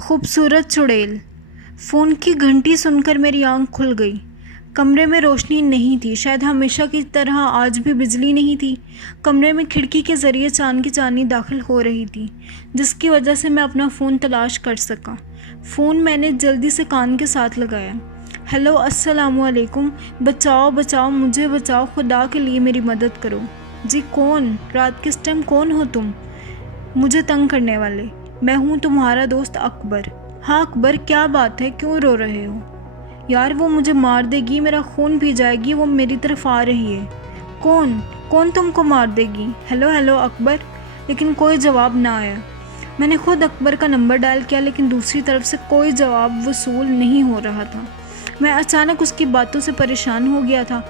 खूबसूरत चुड़ैल। फ़ोन की घंटी सुनकर मेरी आंख खुल गई। कमरे में रोशनी नहीं थी, शायद हमेशा की तरह आज भी बिजली नहीं थी। कमरे में खिड़की के ज़रिए चांद की चांदनी दाखिल हो रही थी, जिसकी वजह से मैं अपना फ़ोन तलाश कर सका। फ़ोन मैंने जल्दी से कान के साथ लगाया। हेलो, अस्सलामु अलैकुम। बचाओ बचाओ, मुझे बचाओ, खुदा के लिए मेरी मदद करो। जी कौन? रात किस टाइम कौन हो तुम मुझे तंग करने वाले? मैं हूँ तुम्हारा दोस्त अकबर। हाँ अकबर, क्या बात है, क्यों रो रहे हो? यार वो मुझे मार देगी, मेरा खून पी जाएगी, वो मेरी तरफ आ रही है। कौन कौन तुमको मार देगी? Hello hello Akbar. लेकिन कोई जवाब ना आया। मैंने खुद अकबर का नंबर डायल किया, लेकिन दूसरी तरफ से कोई जवाब वसूल नहीं हो रहा था। मैं अचानक उसकी बातों से परेशान हो गया था।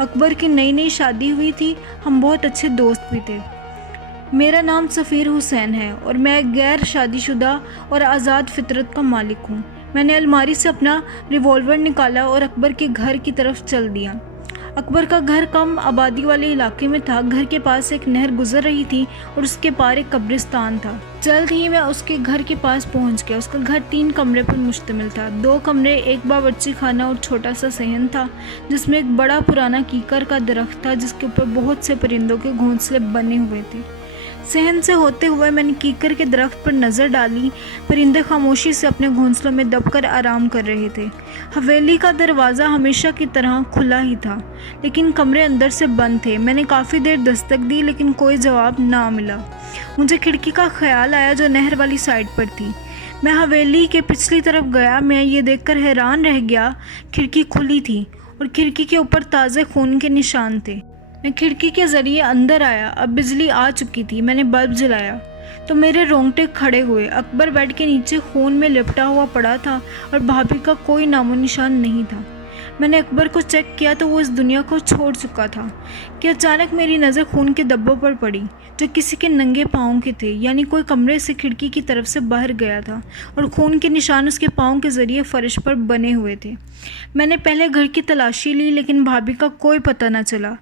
अकबर की नई नई शादी हुई थी, हम बहुत अच्छे दोस्त भी थे। मेरा नाम सफ़ीर हुसैन है और मैं गैर शादीशुदा और आज़ाद फितरत का मालिक हूँ। मैंने अलमारी से अपना रिवॉल्वर निकाला और अकबर के घर की तरफ चल दिया। अकबर का घर कम आबादी वाले इलाके में था। घर के पास एक नहर गुजर रही थी और उसके पार एक कब्रिस्तान था। जल्द ही मैं उसके घर के पास पहुंच गया। उसका घर 3 कमरे पर मुश्तमिल था। 2 कमरे, एक बावर्ची खाना और छोटा सा सहन था, जिसमें एक बड़ा पुराना कीकर का दरख्त था जिसके ऊपर बहुत से परिंदों के घोंसले बने हुए थे। सहन से होते हुए मैंने कीकर के दरख्त पर नज़र डाली। परिंदे खामोशी से अपने घोंसलों में दबकर आराम कर रहे थे। हवेली का दरवाज़ा हमेशा की तरह खुला ही था, लेकिन कमरे अंदर से बंद थे। मैंने काफ़ी देर दस्तक दी, लेकिन कोई जवाब ना मिला। मुझे खिड़की का ख्याल आया जो नहर वाली साइड पर थी। मैं हवेली के पिछली तरफ गया। मैं ये देखकर हैरान रह गया, खिड़की खुली थी और खिड़की के ऊपर ताज़े खून के निशान थे। मैं खिड़की के ज़रिए अंदर आया। अब बिजली आ चुकी थी। मैंने बल्ब जलाया तो मेरे रोंगटे खड़े हुए। अकबर बेड के नीचे खून में लिपटा हुआ पड़ा था और भाभी का कोई नामो निशान नहीं था। मैंने अकबर को चेक किया तो वो इस दुनिया को छोड़ चुका था कि अचानक मेरी नज़र खून के धब्बों पर पड़ी, जो किसी के नंगे पाँव के थे। यानी कोई कमरे से खिड़की की तरफ से बाहर गया था और खून के निशान उसके पाँव के ज़रिए फर्श पर बने हुए थे। मैंने पहले घर की तलाशी ली, लेकिन भाभी का कोई पता न चला।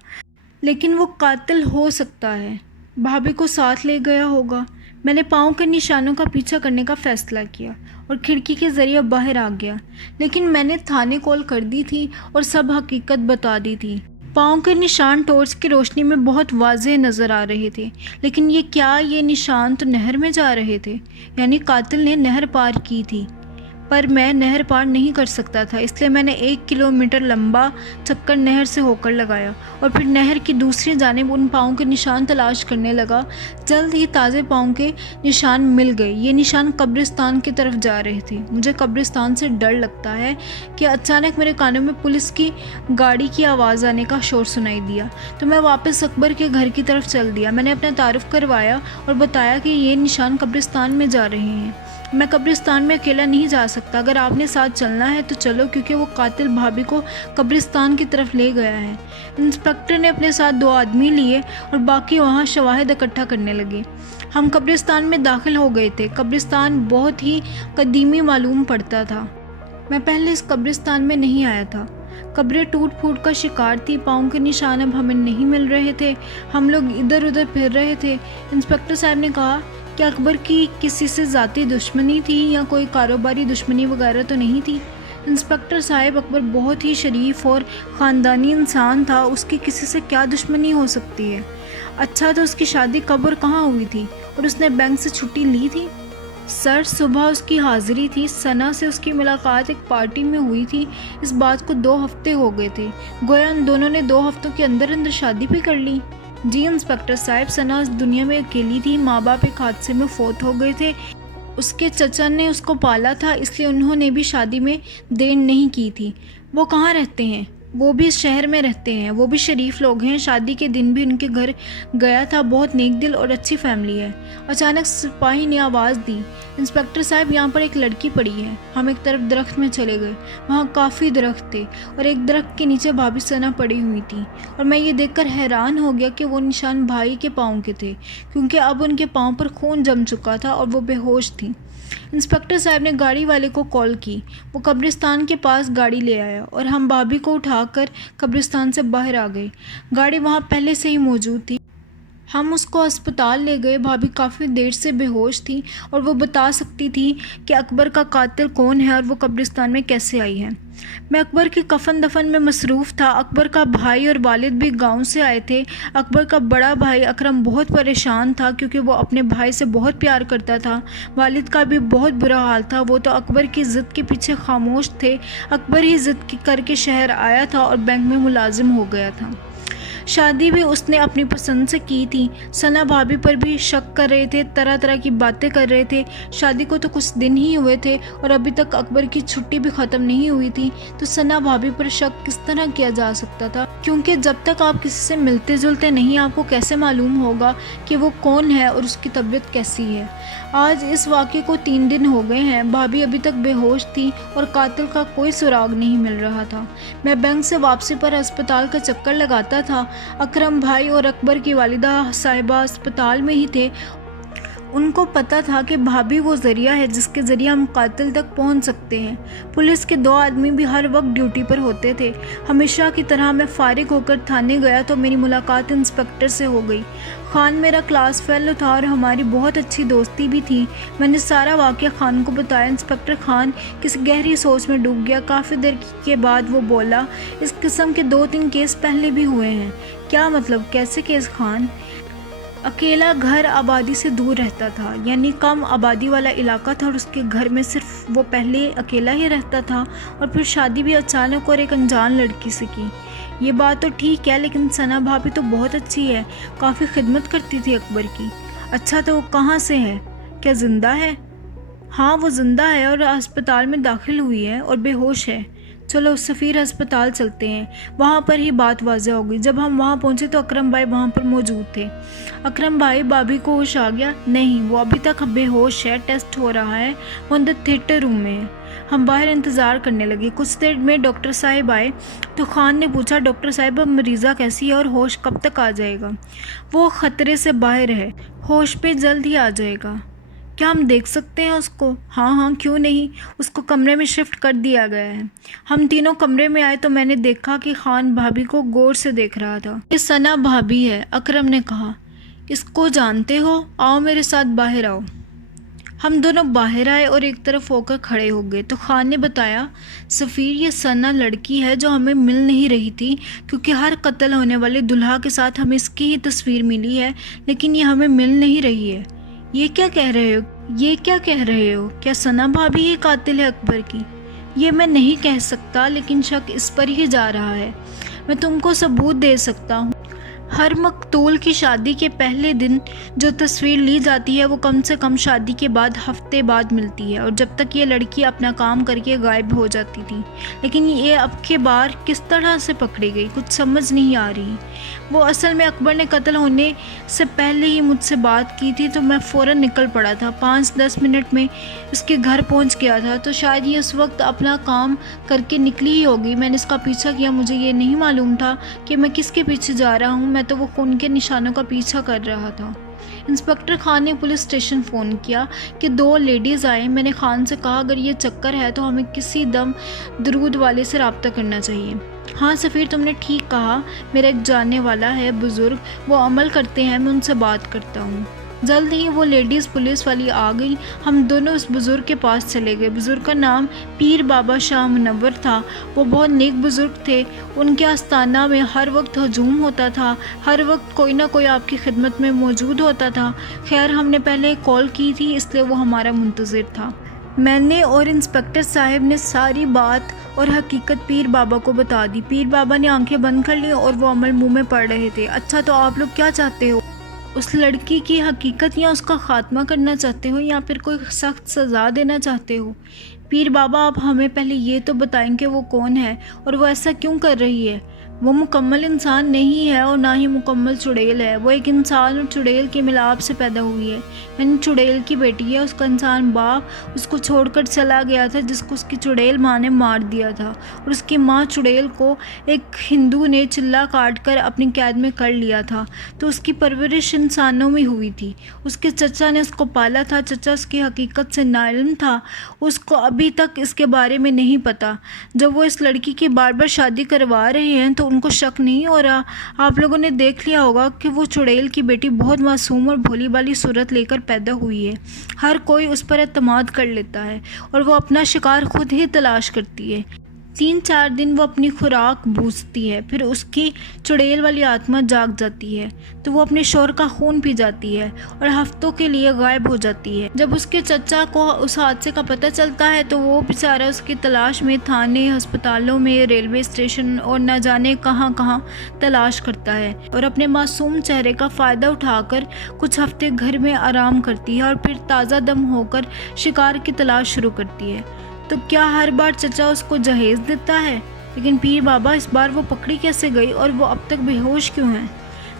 लेकिन वो कातिल हो सकता है, भाभी को साथ ले गया होगा। मैंने पाँव के निशानों का पीछा करने का फ़ैसला किया और खिड़की के ज़रिए बाहर आ गया। लेकिन मैंने थाने कॉल कर दी थी और सब हकीकत बता दी थी। पाँव के निशान टॉर्च की रोशनी में बहुत वाज़ेह नज़र आ रहे थे। लेकिन ये निशान तो नहर में जा रहे थे, यानी कातिल ने नहर पार की थी। पर मैं नहर पार नहीं कर सकता था, इसलिए मैंने 1 किलोमीटर लंबा चक्कर नहर से होकर लगाया और फिर नहर की दूसरी जानिब उन पाँव के निशान तलाश करने लगा। जल्द ही ताज़े पाँव के निशान मिल गए। ये निशान कब्रिस्तान की तरफ जा रहे थे। मुझे कब्रिस्तान से डर लगता है कि अचानक मेरे कानों में पुलिस की गाड़ी की आवाज़ आने का शोर सुनाई दिया, तो मैं वापस अकबर के घर की तरफ चल दिया। मैंने अपना तारुफ करवाया और बताया कि ये निशान कब्रिस्तान में जा रहे हैं। मैं कब्रिस्तान में अकेला नहीं जा सकता, अगर आपने साथ चलना है तो चलो, क्योंकि वो कातिल भाभी को कब्रिस्तान की तरफ ले गया है। इंस्पेक्टर ने अपने साथ 2 आदमी लिए और बाकी वहाँ शवाहिद इकट्ठा करने लगे। हम कब्रिस्तान में दाखिल हो गए थे। कब्रिस्तान बहुत ही कदीमी मालूम पड़ता था। मैं पहले इस कब्रिस्तान में नहीं आया था। कब्रें टूट फूट का शिकार थी। पाँव के निशान अब हमें नहीं मिल रहे थे। हम लोग इधर उधर फिर रहे थे। इंस्पेक्टर साहब ने कहा कि अकबर की किसी से ज़ाती दुश्मनी थी या कोई कारोबारी दुश्मनी वगैरह तो नहीं थी। इंस्पेक्टर साहब, अकबर बहुत ही शरीफ और ख़ानदानी इंसान था, उसकी किसी से क्या दुश्मनी हो सकती है? अच्छा, तो उसकी शादी कब और कहाँ हुई थी और उसने बैंक से छुट्टी ली थी? सर, सुबह उसकी हाज़िरी थी। सना से उसकी मुलाकात एक पार्टी में हुई थी। इस बात को 2 हफ्ते हो गए थे। गोया उन दोनों ने 2 हफ्तों के अंदर अंदर शादी भी कर ली। जी इंस्पेक्टर साहब, सना इस दुनिया में अकेली थी। माँ बाप एक हादसे में फौत हो गए थे। उसके चचा ने उसको पाला था, इसलिए उन्होंने भी शादी में देर नहीं की थी। वो कहाँ रहते हैं? वो भी इस शहर में रहते हैं। वो भी शरीफ लोग हैं। शादी के दिन भी उनके घर गया था। बहुत नेक दिल और अच्छी फैमिली है। अचानक सिपाही ने आवाज़ दी, इंस्पेक्टर साहब, यहाँ पर एक लड़की पड़ी है। हम एक तरफ दरख्त में चले गए। वहाँ काफ़ी दरख्त थे और एक दरख्त के नीचे भाभी सना पड़ी हुई थी और मैं ये देखकर हैरान हो गया कि वो निशान भाई के पाँव के थे, क्योंकि अब उनके पाँव पर खून जम चुका था और वो बेहोश थी। इंस्पेक्टर साहब ने गाड़ी वाले को कॉल की। वो कब्रिस्तान के पास गाड़ी ले आया और हम भाभी को उठाकर कब्रिस्तान से बाहर आ गए। गाड़ी वहाँ पहले से ही मौजूद थी। ہم اس کو اسپتال لے گئے۔ بھابھی کافی دیر سے بے ہوش تھی اور وہ بتا سکتی تھی کہ اکبر کا قاتل کون ہے اور وہ قبرستان میں کیسے آئی ہے۔ میں اکبر کی کفن دفن میں مصروف تھا۔ اکبر کا بھائی اور والد بھی گاؤں سے آئے تھے۔ اکبر کا بڑا بھائی اکرم بہت پریشان تھا کیونکہ وہ اپنے بھائی سے بہت پیار کرتا تھا۔ والد کا بھی بہت برا حال تھا، وہ تو اکبر کی ضد کے پیچھے خاموش تھے۔ اکبر ہی ضد کر کے شہر آیا تھا اور بینک میں ملازم ہو گیا تھا۔ شادی بھی اس نے اپنی پسند سے کی تھی۔ ثنا بھابھی پر بھی شک کر رہے تھے، طرح طرح کی باتیں کر رہے تھے۔ شادی کو تو کچھ دن ہی ہوئے تھے اور ابھی تک اکبر کی چھٹی بھی ختم نہیں ہوئی تھی، تو ثنا بھابھی پر شک کس طرح کیا جا سکتا تھا؟ کیونکہ جب تک آپ کسی سے ملتے جلتے نہیں، آپ کو کیسے معلوم ہوگا کہ وہ کون ہے اور اس کی طبیعت کیسی ہے؟ آج اس واقعے کو 3 دن ہو گئے ہیں۔ بھابھی ابھی تک بے ہوش تھی اور قاتل کا کوئی سراغ نہیں مل رہا تھا۔ میں بینک سے واپسی پر اسپتال کا چکر لگاتا تھا۔ اکرم بھائی اور اکبر کی والدہ صاحبہ اسپتال میں ہی تھے۔ ان کو پتا تھا کہ بھابھی وہ ذریعہ ہے جس کے ذریعے ہم قاتل تک پہنچ سکتے ہیں۔ پولیس کے 2 آدمی بھی ہر وقت ڈیوٹی پر ہوتے تھے۔ ہمیشہ کی طرح میں فارغ ہو کر تھانے گیا تو میری ملاقات انسپکٹر سے ہو گئی۔ خان میرا کلاس فیلو تھا اور ہماری بہت اچھی دوستی بھی تھی۔ میں نے سارا واقعہ خان کو بتایا۔ انسپکٹر خان کسی گہری سوچ میں ڈوب گیا۔ کافی دیر کے بعد وہ بولا، اس قسم کے 2-3 کیس پہلے بھی ہوئے ہیں۔ کیا مطلب؟ کیسے کیس خان؟ اکیلا گھر آبادی سے دور رہتا تھا، یعنی کم آبادی والا علاقہ تھا اور اس کے گھر میں صرف وہ پہلے اکیلا ہی رہتا تھا اور پھر شادی بھی اچانک اور ایک انجان لڑکی سے کی۔ یہ بات تو ٹھیک ہے، لیکن ثنا بھابھی تو بہت اچھی ہے، کافی خدمت کرتی تھی اکبر کی۔ اچھا تو وہ کہاں سے ہے؟ کیا زندہ ہے؟ ہاں وہ زندہ ہے اور اسپتال میں داخل ہوئی ہے اور بے ہوش ہے۔ چلو سفیر ہسپتال چلتے ہیں، وہاں پر ہی بات واضح ہوگی۔ جب ہم وہاں پہنچے تو اکرم بھائی وہاں پر موجود تھے۔ اکرم بھائی، بھابھی کو ہوش آ گیا؟ نہیں، وہ ابھی تک بے ہوش ہے، ٹیسٹ ہو رہا ہے، وہ اندر تھیٹر روم میں ہے۔ ہم باہر انتظار کرنے لگے۔ کچھ دیر میں ڈاکٹر صاحب آئے تو خان نے پوچھا، ڈاکٹر صاحب اب مریضہ کیسی ہے اور ہوش کب تک آ جائے گا؟ وہ خطرے سے باہر ہے، ہوش پہ جلد ہی آ جائے گا۔ کیا ہم دیکھ سکتے ہیں اس کو؟ ہاں کیوں نہیں، اس کو کمرے میں شفٹ کر دیا گیا ہے۔ ہم تینوں کمرے میں آئے تو میں نے دیکھا کہ خان بھابھی کو غور سے دیکھ رہا تھا۔ یہ ثنا بھابھی ہے، اکرم نے کہا۔ اس کو جانتے ہو؟ آؤ میرے ساتھ باہر آؤ۔ ہم دونوں باہر آئے اور ایک طرف ہو کر کھڑے ہو گئے تو خان نے بتایا، سفیر یہ ثنا لڑکی ہے جو ہمیں مل نہیں رہی تھی، کیونکہ ہر قتل ہونے والے دلہا کے ساتھ ہمیں اس کی ہی تصویر ملی ہے، لیکن یہ ہمیں مل نہیں رہی ہے۔ یہ کیا کہہ رہے ہو؟ کیا ثنا بھابھی ہی قاتل ہے اکبر کی؟ یہ میں نہیں کہہ سکتا، لیکن شک اس پر ہی جا رہا ہے۔ میں تم کو ثبوت دے سکتا ہوں۔ ہر مقتول کی شادی کے پہلے دن جو تصویر لی جاتی ہے وہ کم سے کم شادی کے بعد ہفتے بعد ملتی ہے، اور جب تک یہ لڑکی اپنا کام کر کے غائب ہو جاتی تھی۔ لیکن یہ اب کے بار کس طرح سے پکڑی گئی، کچھ سمجھ نہیں آ رہی۔ وہ اصل میں اکبر نے قتل ہونے سے پہلے ہی مجھ سے بات کی تھی تو میں فوراً نکل پڑا تھا۔ 5-10 منٹ میں اس کے گھر پہنچ گیا تھا، تو شاید یہ اس وقت اپنا کام کر کے نکلی ہی ہوگی۔ میں نے اس کا پیچھا کیا، مجھے یہ نہیں معلوم تھا کہ میں کس کے پیچھے جا رہا ہوں، میں تو وہ خون کے نشانوں کا پیچھا کر رہا تھا۔ انسپکٹر خان نے پولیس اسٹیشن فون کیا کہ 2 لیڈیز آئیں۔ میں نے خان سے کہا، اگر یہ چکر ہے تو ہمیں کسی دم درود والے سے رابطہ کرنا چاہیے۔ ہاں سفیر، تم نے ٹھیک کہا، میرا ایک جاننے والا ہے بزرگ، وہ عمل کرتے ہیں، میں ان سے بات کرتا ہوں۔ جلد ہی وہ لیڈیز پولیس والی آ گئی۔ ہم دونوں اس بزرگ کے پاس چلے گئے۔ بزرگ کا نام پیر بابا شاہ منور تھا۔ وہ بہت نیک بزرگ تھے۔ ان کے آستانہ میں ہر وقت ہجوم ہوتا تھا، ہر وقت کوئی نہ کوئی آپ کی خدمت میں موجود ہوتا تھا۔ خیر ہم نے پہلے کال کی تھی، اس لیے وہ ہمارا منتظر تھا۔ میں نے اور انسپکٹر صاحب نے ساری بات اور حقیقت پیر بابا کو بتا دی۔ پیر بابا نے آنکھیں بند کر لی اور وہ عمل منہ میں پڑ رہے تھے۔ اچھا تو آپ لوگ کیا چاہتے ہو؟ اس لڑکی کی حقیقت یا اس کا خاتمہ کرنا چاہتے ہو یا پھر کوئی سخت سزا دینا چاہتے ہو؟ پیر بابا آپ ہمیں پہلے یہ تو بتائیں کہ وہ کون ہے اور وہ ایسا کیوں کر رہی ہے؟ وہ مکمل انسان نہیں ہے اور نہ ہی مکمل چڑیل ہے۔ وہ ایک انسان اور چڑیل کے ملاپ سے پیدا ہوئی ہے، یعنی چڑیل کی بیٹی ہے۔ اس کا انسان باپ اس کو چھوڑ کر چلا گیا تھا، جس کو اس کی چڑیل ماں نے مار دیا تھا، اور اس کی ماں چڑیل کو ایک ہندو نے چلا کاٹ کر اپنی قید میں کر لیا تھا، تو اس کی پرورش انسانوں میں ہوئی تھی۔ اس کے چچا نے اس کو پالا تھا۔ چچا اس کی حقیقت سے ناعلم تھا، اس کو ابھی تک اس کے بارے میں نہیں پتا۔ جب وہ اس لڑکی کی بار بار شادی کروا رہے ہیں تو तो उनको शक नहीं हो रहा। आप लोगों ने देख लिया होगा कि वो चुड़ैल की बेटी बहुत मासूम और भोली भाली सूरत लेकर पैदा हुई है। हर कोई उस पर एतमाद कर लेता है और वो अपना शिकार खुद ही तलाश करती है। 3-4 दिन वो अपनी खुराक बूझती है, फिर उसकी चुड़ैल वाली आत्मा जाग जाती है तो वो अपने शौहर का खून पी जाती है और हफ्तों के लिए गायब हो जाती है। जब उसके चचा को उस हादसे का पता चलता है तो वो बेचारा उसकी तलाश में थाने, अस्पतालों में, रेलवे स्टेशन और न जाने कहाँ कहाँ तलाश करता है और अपने मासूम चेहरे का फ़ायदा उठाकर कुछ हफ्ते घर में आराम करती है और फिर ताज़ा दम होकर शिकार की तलाश शुरू करती है। तो क्या हर बार चचा उसको जहेज देता है? लेकिन पीर बाबा, इस बार वो पकड़ी कैसे गई और वो अब तक बेहोश क्यों है?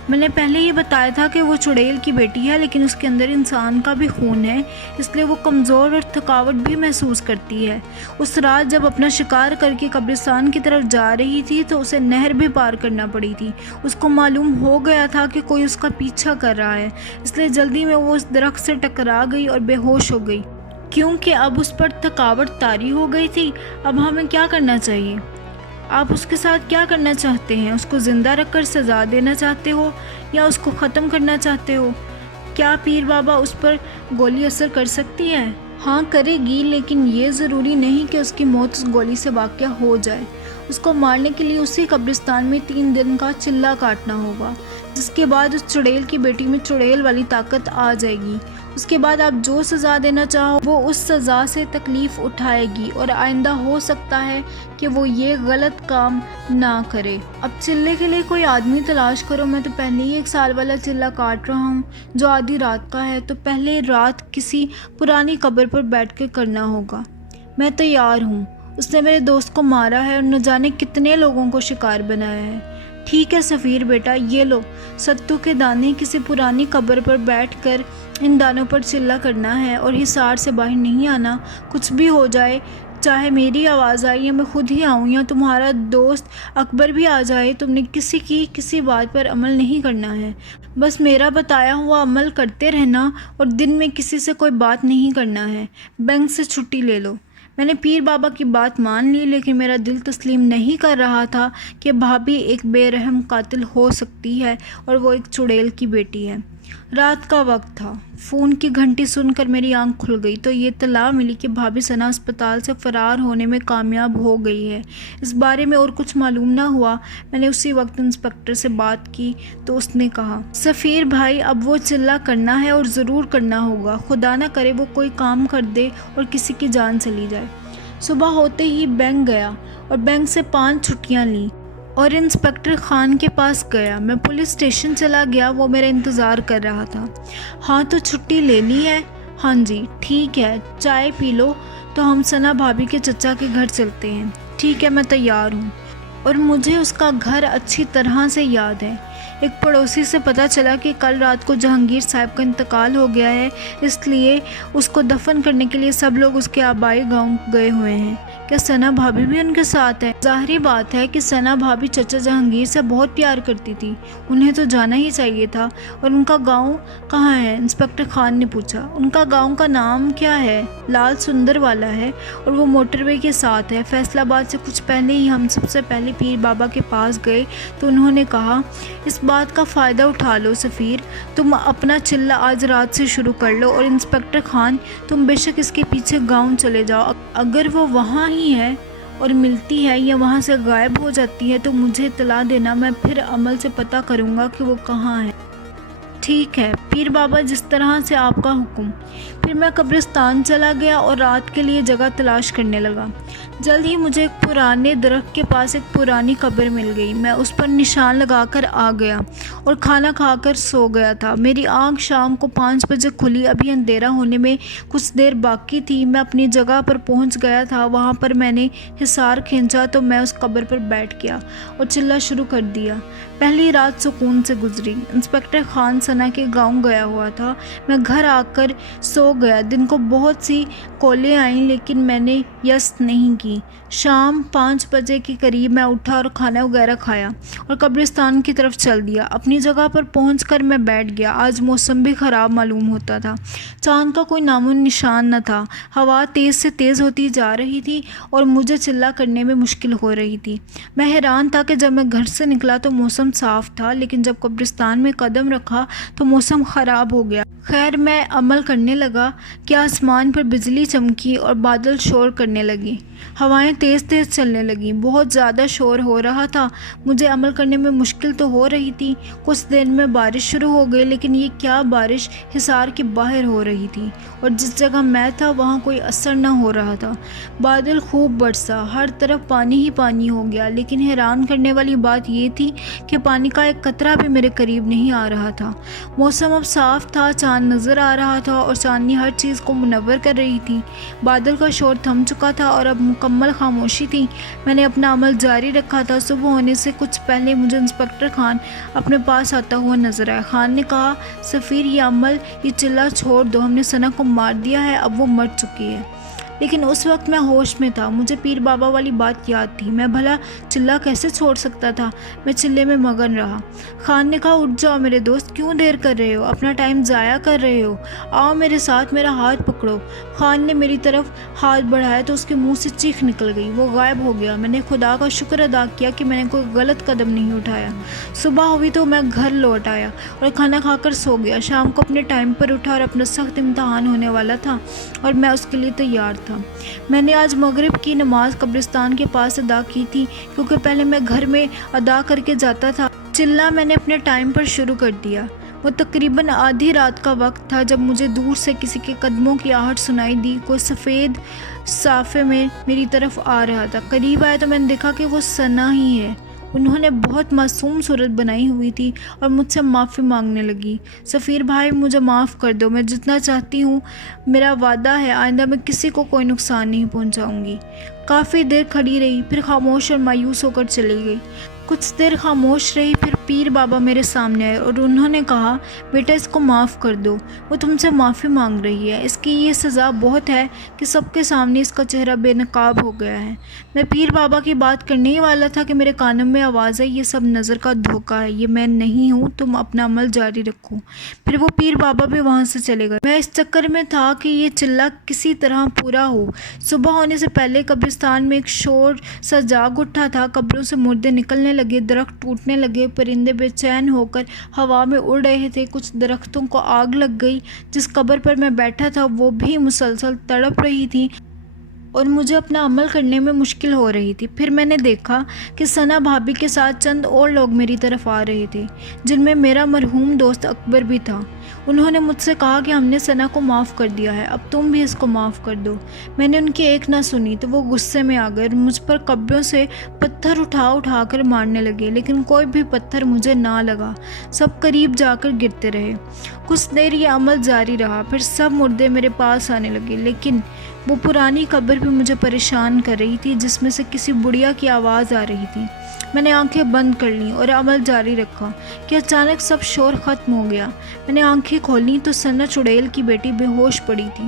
मैंने पहले ही बताया था कि वो चुड़ैल की बेटी है, लेकिन उसके अंदर इंसान का भी खून है, इसलिए वो कमज़ोर और थकावट भी महसूस करती है। उस रात जब अपना शिकार करके कब्रिस्तान की तरफ जा रही थी तो उसे नहर भी पार करना पड़ी थी। उसको मालूम हो गया था कि कोई उसका पीछा कर रहा है, इसलिए जल्दी में वो उस दरख्त से टकरा गई और बेहोश हो गई, क्योंकि अब उस पर थकावट तारी हो गई थी। अब हमें क्या करना चाहिए? आप उसके साथ क्या करना चाहते हैं? उसको ज़िंदा रखकर सज़ा देना चाहते हो या उसको ख़त्म करना चाहते हो? क्या पीर बाबा उस पर गोली असर कर सकती है? हाँ, करेगी, लेकिन ये ज़रूरी नहीं कि उसकी मौत उस गोली से वाक़या हो जाए। उसको मारने के लिए उसी कब्रिस्तान में 3 दिन का चिल्ला काटना होगा, जिसके बाद उस चुड़ैल की बेटी में चुड़ैल वाली ताकत आ जाएगी। उसके बाद आप जो सज़ा देना चाहो वो उस सज़ा से तकलीफ़ उठाएगी और आइंदा हो सकता है कि वो ये गलत काम ना करे। अब चिल्ले के लिए कोई आदमी तलाश करो। मैं तो पहले ही 1 साल वाला चिल्ला काट रहा हूँ जो आधी रात का है, तो पहले रात किसी पुरानी कब्र पर बैठ के करना होगा। मैं तैयार हूँ। उसने मेरे दोस्त को मारा है और न जाने कितने लोगों को शिकार बनाया है। ठीक है सफ़ीर बेटा, ये लो सत्तू के दाने, किसी पुरानी कब्र पर बैठकर इन दानों पर चिल्ला करना है और हिसार से बाहर नहीं आना। कुछ भी हो जाए, चाहे मेरी आवाज़ आए या मैं खुद ही आऊँ या तुम्हारा दोस्त अकबर भी आ जाए, तुमने किसी बात पर अमल नहीं करना है। बस मेरा बताया हुआ अमल करते रहना और दिन में किसी से कोई बात नहीं करना है। बैंक से छुट्टी ले लो। मैंने पीर बाबा की बात मान ली, लेकिन मेरा दिल तस्लीम नहीं कर रहा था कि भाभी एक बेरहम कातिल हो सकती है और वो एक चुड़ैल की बेटी है। रात का वक्त था। फ़ोन की घंटी सुनकर मेरी आंख खुल गई तो ये इत्तला मिली कि भाभी सना अस्पताल से फ़रार होने में कामयाब हो गई है। इस बारे में और कुछ मालूम ना हुआ। मैंने उसी वक्त इंस्पेक्टर से बात की तो उसने कहा, सफ़ीर भाई, अब वो चिल्ला करना है और ज़रूर करना होगा। खुदा ना करे वो कोई काम कर दे और किसी की जान चली जाए। सुबह होते ही बैंक गया और बैंक से 5 छुट्टियाँ लीं और इंस्पेक्टर खान के पास गया। मैं पुलिस स्टेशन चला गया, वो मेरा इंतज़ार कर रहा था। हाँ, तो छुट्टी ले ली है? हाँ जी। ठीक है, चाय पी लो तो हम सना भाभी के चचा के घर चलते हैं। ठीक है, मैं तैयार हूँ। और मुझे उसका घर अच्छी तरह से याद है। एक पड़ोसी से पता चला कि कल रात को जहांगीर साहब का इंतकाल हो गया है, इसलिए उसको दफन करने के लिए सब लोग उसके आबाई गांव गए हुए हैं। क्या सना भाभी भी उनके साथ है? ज़ाहिरी बात है कि सना भाभी चचा जहांगीर से बहुत प्यार करती थी, उन्हें तो जाना ही चाहिए था। और उनका गांव कहाँ है? इंस्पेक्टर खान ने पूछा। उनका गांव का नाम क्या है? लाल सुंदर वाला है और वो मोटरवे के साथ है। फैसलाबाद से कुछ पहले ही हम सबसे पहले पीर बाबा के पास गए तो उन्होंने कहा, इस बात का फ़ायदा उठा लो सफ़ीर, तुम अपना चिल्ला आज रात से शुरू कर लो और इंस्पेक्टर खान, तुम बेशक इसके पीछे गांव चले जाओ। अगर वो वहाँ ही है और मिलती है या वहाँ से गायब हो जाती है तो मुझे इत्तला देना, मैं फिर अमल से पता करूँगा कि वो कहाँ है। ठीक है पीर बाबा, जिस तरह से आपका हुक्म। फिर मैं कब्रिस्तान चला गया और रात के लिए जगह तलाश करने लगा। जल्द ही मुझे एक पुराने दरख्त के पास एक पुरानी कब्र मिल गई। मैं उस पर निशान लगाकर आ गया और खाना खाकर सो गया था। मेरी आँख शाम को 5 बजे खुली। अभी अंधेरा होने में कुछ देर बाकी थी। मैं अपनी जगह पर पहुंच गया था। वहां पर मैंने हिसार खींचा तो मैं उस कब्र पर बैठ गया और चिल्ला शुरू कर दिया। पहली रात सुकून से गुजरी। इंस्पेक्टर खान سنا کے گاؤں گیا ہوا تھا۔ میں گھر آ کر سو گیا۔ دن کو بہت سی کالیں آئیں لیکن میں نے یس نہیں کی۔ شام 5 بجے کے قریب میں اٹھا اور کھانا وغیرہ کھایا اور قبرستان کی طرف چل دیا۔ اپنی جگہ پر پہنچ کر میں بیٹھ گیا۔ آج موسم بھی خراب معلوم ہوتا تھا۔ چاند کا کوئی نام و نشان نہ تھا۔ ہوا تیز سے تیز ہوتی جا رہی تھی اور مجھے چلا کرنے میں مشکل ہو رہی تھی۔ میں حیران تھا کہ جب میں گھر سے نکلا تو موسم صاف تھا، لیکن جب قبرستان میں قدم رکھا تو موسم خراب ہو گیا۔ خیر میں عمل کرنے لگا کہ آسمان پر بجلی چمکی اور بادل شور کرنے لگے۔ ہوائیں تیز تیز چلنے لگیں۔ بہت زیادہ شور ہو رہا تھا۔ مجھے عمل کرنے میں مشکل تو ہو رہی تھی۔ کچھ دیر میں بارش شروع ہو گئی، لیکن یہ کیا بارش حصار کے باہر ہو رہی تھی اور جس جگہ میں تھا وہاں کوئی اثر نہ ہو رہا تھا۔ بادل خوب برسا، ہر طرف پانی ہی پانی ہو گیا، لیکن حیران کرنے والی بات یہ تھی کہ پانی کا ایک قطرہ بھی میرے قریب نہیں آ رہا تھا۔ موسم اب صاف تھا، چاند نظر آ رہا تھا اور چاندنی ہر چیز کو منور کر رہی تھی۔ بادل کا شور تھم چکا تھا اور اب مکمل خاموشی تھی۔ میں نے اپنا عمل جاری رکھا تھا۔ صبح ہونے سے کچھ پہلے مجھے انسپکٹر خان اپنے پاس آتا ہوا نظر آیا۔ خان نے کہا، سفیر یہ عمل، یہ چلہ چھوڑ دو، ہم نے ثنا کو مار دیا ہے، اب وہ مر چکی ہے۔ لیکن اس وقت میں ہوش میں تھا۔ مجھے پیر بابا والی بات یاد تھی۔ میں بھلا چلہ کیسے چھوڑ سکتا تھا؟ میں چلے میں مگن رہا۔ خان نے کہا، اٹھ جاؤ میرے دوست، کیوں دیر کر رہے ہو؟ اپنا ٹائم ضائع کر رہے ہو۔ آؤ میرے ساتھ، میرا ہاتھ پکڑو۔ خان نے میری طرف ہاتھ بڑھایا تو اس کے منہ سے چیخ نکل گئی۔ وہ غائب ہو گیا۔ میں نے خدا کا شکر ادا کیا کہ میں نے کوئی غلط قدم نہیں اٹھایا۔ صبح ہوئی تو میں گھر لوٹ آیا اور کھانا کھا کر سو گیا۔ شام کو اپنے ٹائم پر اٹھا اور اپنا سخت امتحان ہونے والا تھا اور میں اس کے لیے تیار تھا۔ میں نے آج مغرب کی نماز قبرستان کے پاس ادا کی تھی، کیونکہ پہلے میں گھر میں ادا کر کے جاتا تھا۔ چلہ میں نے اپنے ٹائم پر شروع کر دیا۔ وہ تقریباً آدھی رات کا وقت تھا جب مجھے دور سے کسی کے قدموں کی آہٹ سنائی دی۔ کوئی سفید صافے میں میری طرف آ رہا تھا۔ قریب آیا تو میں نے دیکھا کہ وہ ثنا ہی ہے۔ انہوں نے بہت معصوم صورت بنائی ہوئی تھی اور مجھ سے معافی مانگنے لگی۔ سفیر بھائی، مجھے معاف کر دو، میں جتنا چاہتی ہوں، میرا وعدہ ہے آئندہ میں کسی کو کوئی نقصان نہیں پہنچاؤں گی۔ کافی دیر کھڑی رہی، پھر خاموش اور مایوس ہو کر چلی گئی۔ کچھ دیر خاموش رہی، پھر پیر بابا میرے سامنے آئے اور انہوں نے کہا، بیٹا اس کو معاف کر دو، وہ تم سے معافی مانگ رہی ہے۔ اس کی یہ سزا بہت ہے کہ سب کے سامنے اس کا چہرہ بے نقاب ہو گیا ہے۔ میں پیر بابا کی بات کرنے ہی والا تھا کہ میرے کانوں میں آواز آئی، یہ سب نظر کا دھوکہ ہے، یہ میں نہیں ہوں، تم اپنا عمل جاری رکھو۔ پھر وہ پیر بابا بھی وہاں سے چلے گئے۔ میں اس چکر میں تھا کہ یہ چلہ کسی طرح پورا ہو۔ صبح ہونے سے پہلے قبرستان میں ایک شور سا جاگ اٹھا تھا۔ قبروں سے مردے نکلنے لگے، درخت ٹوٹنے لگے، پرندے بے چین ہو کر ہوا میں اڑ رہے تھے۔ کچھ درختوں کو آگ لگ گئی۔ جس قبر پر میں بیٹھا تھا وہ بھی مسلسل تڑپ رہی تھی اور مجھے اپنا عمل کرنے میں مشکل ہو رہی تھی۔ پھر میں نے دیکھا کہ ثنا بھابھی کے ساتھ چند اور لوگ میری طرف آ رہے تھے، جن میں میرا مرحوم دوست اکبر بھی تھا۔ انہوں نے مجھ سے کہا کہ ہم نے ثنا کو معاف کر دیا ہے، اب تم بھی اس کو معاف کر دو۔ میں نے ان کی ایک نہ سنی تو وہ غصے میں آ گئے اور مجھ پر قبروں سے پتھر اٹھا کر مارنے لگے، لیکن کوئی بھی پتھر مجھے نہ لگا۔ سب قریب جا کر گرتے رہے۔ کچھ دیر یہ عمل جاری رہا، پھر سب مردے میرے پاس آنے لگے، لیکن وہ پرانی قبر بھی مجھے پریشان کر رہی تھی جس میں سے کسی بڑھیا کی آواز آ رہی تھی۔ میں نے آنکھیں بند کر لیں اور عمل جاری رکھا کہ اچانک سب شور ختم ہو گیا۔ میں نے آنکھیں کھولیں تو ثنا چڑیل کی بیٹی بے ہوش پڑی تھی۔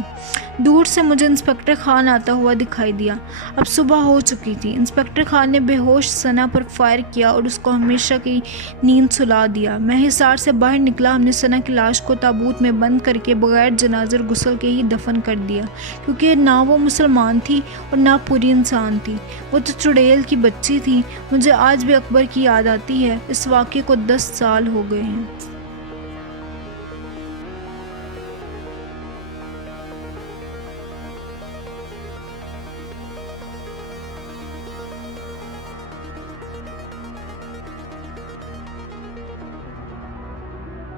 دور سے مجھے انسپکٹر خان آتا ہوا دکھائی دیا۔ اب صبح ہو چکی تھی۔ انسپکٹر خان نے بے ہوش ثنا پر فائر کیا اور اس کو ہمیشہ کی نیند سلا دیا۔ میں حصار سے باہر نکلا۔ ہم نے ثنا کی لاش کو تابوت میں بند کر کے بغیر جنازہ غسل کے ہی دفن کر دیا، کیونکہ نہ وہ مسلمان تھی اور نہ پوری انسان تھی، وہ تو چڑیل کی بچی تھی۔ مجھے آج بھی اکبر کی یاد آتی ہے۔ اس واقعے کو 10 سال ہو گئے ہیں۔